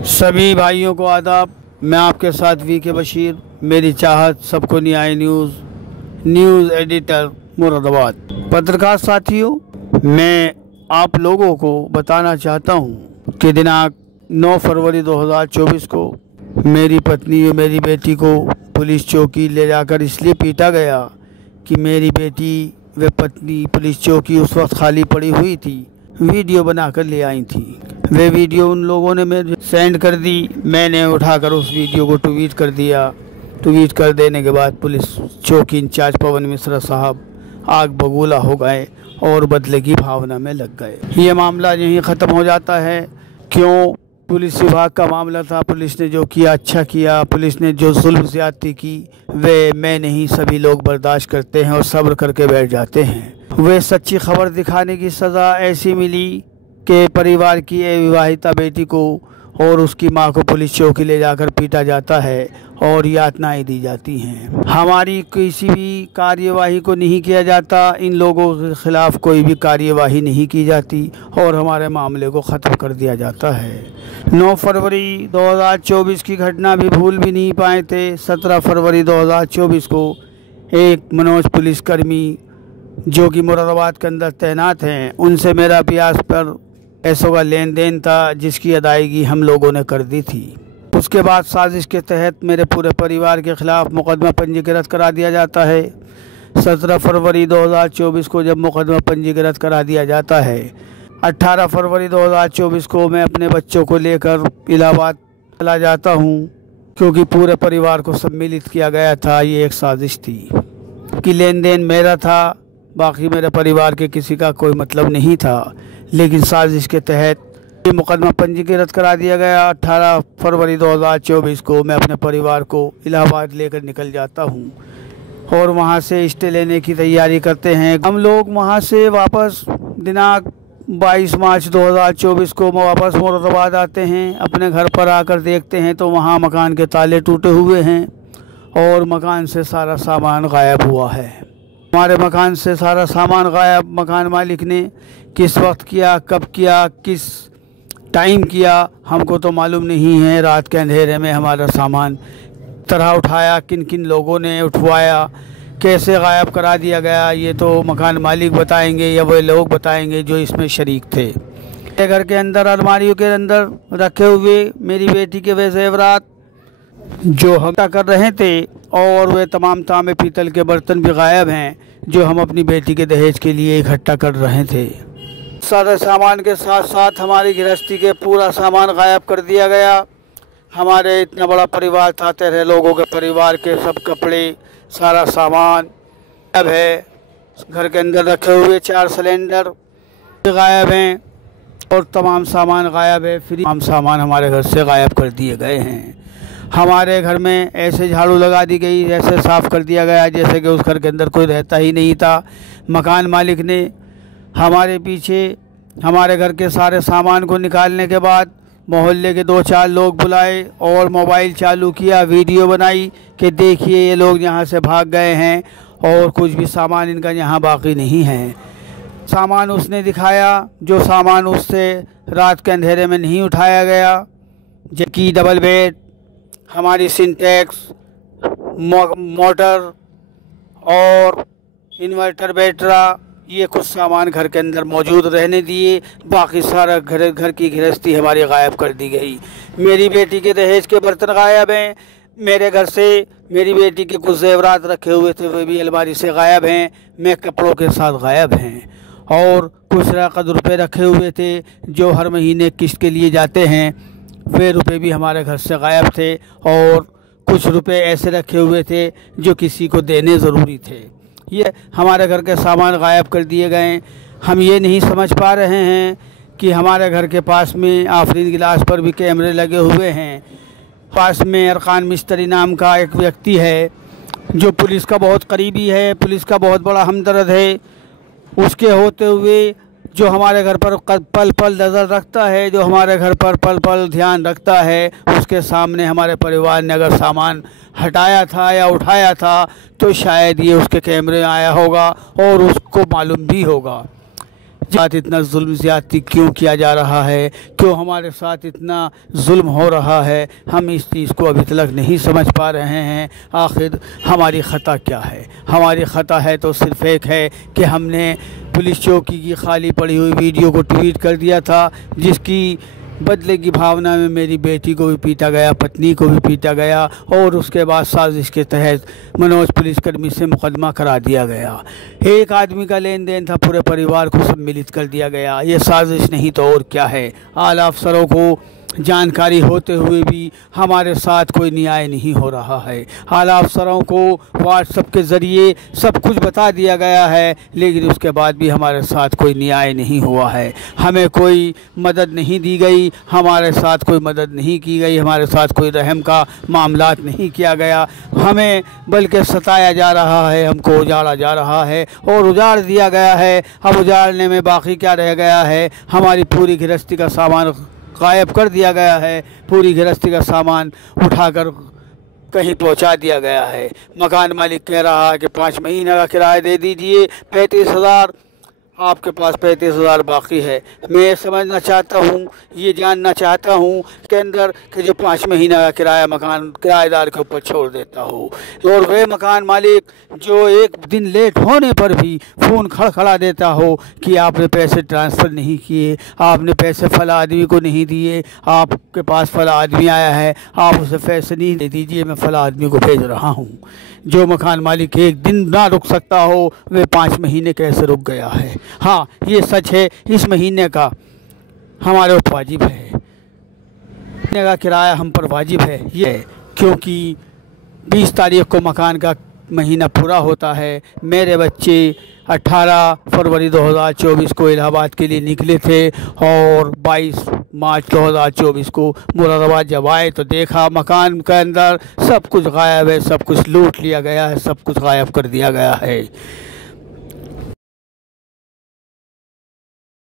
सभी भाइयों को आदाब। मैं आपके साथ वी.के. बशीर, मेरी चाहत सबको न्याय न्यूज़ एडिटर मुरादाबाद। पत्रकार साथियों, मैं आप लोगों को बताना चाहता हूं कि दिनांक 9 फरवरी 2024 को मेरी पत्नी और मेरी बेटी को पुलिस चौकी ले जाकर इसलिए पीटा गया कि मेरी बेटी व पत्नी पुलिस चौकी उस वक्त खाली पड़ी हुई थी, वीडियो बनाकर ले आई थी। वे वीडियो उन लोगों ने मेरे सेंड कर दी। मैंने उठाकर उस वीडियो को ट्वीट कर दिया। ट्वीट कर देने के बाद पुलिस चौकी इंचार्ज पवन मिश्रा साहब आग बबूला हो गए और बदले की भावना में लग गए। ये मामला यहीं ख़त्म हो जाता है। क्यों? पुलिस विभाग का मामला था। पुलिस ने जो किया अच्छा किया। पुलिस ने जो जुल्म ज़्यादती की वे मैं नहीं सभी लोग बर्दाश्त करते हैं और सब्र करके बैठ जाते हैं। वे सच्ची खबर दिखाने की सज़ा ऐसी मिली कि परिवार की अविवाहिता बेटी को और उसकी मां को पुलिस चौकी ले जाकर पीटा जाता है और यातनाएं दी जाती हैं। हमारी किसी भी कार्यवाही को नहीं किया जाता, इन लोगों के खिलाफ कोई भी कार्यवाही नहीं की जाती और हमारे मामले को ख़त्म कर दिया जाता है। 9 फरवरी 2024 की घटना भी भूल भी नहीं पाए थे। 17 फरवरी 2024 को एक मनोज पुलिसकर्मी जो कि मुरादाबाद के अंदर तैनात हैं, उनसे मेरा ब्याज पर पैसों का लेन देन था जिसकी अदायगी हम लोगों ने कर दी थी। उसके बाद साजिश के तहत मेरे पूरे परिवार के खिलाफ मुकदमा पंजीकृत करा दिया जाता है। 17 फरवरी 2024 को जब मुकदमा पंजीकृत करा दिया जाता है, 18 फरवरी 2024 को मैं अपने बच्चों को लेकर इलाहाबाद चला जाता हूं क्योंकि पूरे परिवार को सम्मिलित किया गया था। ये एक साजिश थी कि लेन देन मेरा था, बाकी मेरे परिवार के किसी का कोई मतलब नहीं था, लेकिन साजिश के तहत ये मुकदमा पंजीकृत करा दिया गया। 18 फरवरी 2024 को मैं अपने परिवार को इलाहाबाद लेकर निकल जाता हूं और वहां से स्टे लेने की तैयारी करते हैं। हम लोग वहां से वापस दिनांक 22 मार्च 2024 को वापस मुरादाबाद आते हैं। अपने घर पर आकर देखते हैं तो वहां मकान के ताले टूटे हुए हैं और मकान से सारा सामान गायब हुआ है। हमारे मकान से सारा सामान गायब। मकान मालिक ने किस वक्त किया, कब किया, किस टाइम किया, हमको तो मालूम नहीं है। रात के अंधेरे में हमारा सामान तरह उठाया, किन किन लोगों ने उठवाया, कैसे गायब करा दिया गया, ये तो मकान मालिक बताएंगे या वो लोग बताएंगे जो इसमें शरीक थे। मेरे घर के अंदर अलमारियों के अंदर रखे हुए मेरी बेटी के वे ज़ेवरात जो हम कर रहे थे और वे तमाम तांबे पीतल के बर्तन भी गायब हैं जो हम अपनी बेटी के दहेज के लिए इकट्ठा कर रहे थे। सारे सामान के साथ साथ हमारी गृहस्थी के पूरा सामान गायब कर दिया गया। हमारे इतना बड़ा परिवार था, 13 लोगों के परिवार के सब कपड़े, सारा सामान गायब है। घर के अंदर रखे हुए 4 सिलेंडर गायब हैं और तमाम सामान गायब है। फिर तमाम सामान हमारे घर से गायब कर दिए गए हैं। हमारे घर में ऐसे झाड़ू लगा दी गई, ऐसे साफ़ कर दिया गया जैसे कि उस घर के अंदर कोई रहता ही नहीं था। मकान मालिक ने हमारे पीछे हमारे घर के सारे सामान को निकालने के बाद मोहल्ले के 2-4 लोग बुलाए और मोबाइल चालू किया, वीडियो बनाई कि देखिए ये लोग यहाँ से भाग गए हैं और कुछ भी सामान इनका यहाँ बाकी नहीं है। सामान उसने दिखाया जो सामान उससे रात के अंधेरे में नहीं उठाया गया, जबकि डबल बेड, हमारी सिंटेक्स, मोटर और इन्वर्टर बैटरा, ये कुछ सामान घर के अंदर मौजूद रहने दिए। बाकी सारा घर की गृहस्थी हमारी गायब कर दी गई। मेरी बेटी के दहेज के बर्तन गायब हैं। मेरे घर से मेरी बेटी के कुछ ज़ेवरात रखे हुए थे वे भी अलमारी से गायब हैं। मैं कपड़ों के साथ गायब हैं और कुछ नकद रुपये रखे हुए थे जो हर महीने किस्त के लिए जाते हैं, वे रुपए भी हमारे घर से गायब थे और कुछ रुपए ऐसे रखे हुए थे जो किसी को देने ज़रूरी थे। ये हमारे घर के सामान गायब कर दिए गए। हम ये नहीं समझ पा रहे हैं कि हमारे घर के पास में आफरीन गिलास पर भी कैमरे लगे हुए हैं। पास में अरकान मिस्त्री नाम का एक व्यक्ति है जो पुलिस का बहुत करीबी है, पुलिस का बहुत बड़ा हमदर्द है। उसके होते हुए जो हमारे घर पर पल पल नज़र रखता है, जो हमारे घर पर पल पल ध्यान रखता है, उसके सामने हमारे परिवार ने अगर सामान हटाया था या उठाया था तो शायद ये उसके कैमरे में आया होगा और उसको मालूम भी होगा। साथ इतना जुल्म ज़्यादती क्यों किया जा रहा है, क्यों हमारे साथ इतना जुल्म हो रहा है, हम इस चीज़ को अभी तक नहीं समझ पा रहे हैं। आखिर हमारी ख़ता क्या है? हमारी ख़ता है तो सिर्फ़ एक है कि हमने पुलिस चौकी की खाली पड़ी हुई वीडियो को ट्वीट कर दिया था, जिसकी बदले की भावना में मेरी बेटी को भी पीटा गया, पत्नी को भी पीटा गया, और उसके बाद साजिश के तहत मनोज पुलिसकर्मी से मुकदमा करा दिया गया। एक आदमी का लेन देन था, पूरे परिवार को सम्मिलित कर दिया गया। ये साजिश नहीं तो और क्या है। आला अफसरों को जानकारी होते हुए भी हमारे साथ कोई न्याय नहीं हो रहा है। आला अफसरों को व्हाट्सएप के ज़रिए सब कुछ बता दिया गया है, लेकिन उसके बाद भी हमारे साथ कोई न्याय नहीं हुआ है। हमें कोई मदद नहीं दी गई, हमारे साथ कोई मदद नहीं की गई, हमारे साथ कोई रहम का मामला नहीं किया गया। हमें बल्कि सताया जा रहा है, हमको उजाड़ा जा रहा है और उजाड़ दिया गया है। अब उजाड़ने में बाकी क्या रह गया है? हमारी पूरी गृहस्थी का सामान गायब कर दिया गया है, पूरी गृहस्थी का सामान उठाकर कहीं पहुंचा दिया गया है। मकान मालिक कह रहा है कि 5 महीने का किराया दे दीजिए, 35,000 आपके पास 35,000 बाकी है। मैं समझना चाहता हूँ, ये जानना चाहता हूँ के अंदर कि जो 5 महीने का किराया मकान किराएदार के ऊपर छोड़ देता हो, और वह मकान मालिक जो एक दिन लेट होने पर भी फ़ोन खड़खड़ा देता हो कि आपने पैसे ट्रांसफ़र नहीं किए, आपने पैसे फला आदमी को नहीं दिए, आपके पास फला आदमी आया है, आप उसे पैसे नहीं दे दीजिए, मैं फला आदमी को भेज रहा हूँ। जो मकान मालिक एक दिन ना रुक सकता हो, वह 5 महीने कैसे रुक गया है? हाँ, ये सच है, इस महीने का हमारे ऊपर वाजिब है, महीने का किराया हम पर वाजिब है। ये क्योंकि 20 तारीख को मकान का महीना पूरा होता है। मेरे बच्चे 18 फरवरी 2024 को इलाहाबाद के लिए निकले थे और 22 मार्च 2024 को मुरादाबाद जब आए तो देखा मकान के अंदर सब कुछ गायब है, सब कुछ लूट लिया गया है, सब कुछ गायब कर दिया गया है।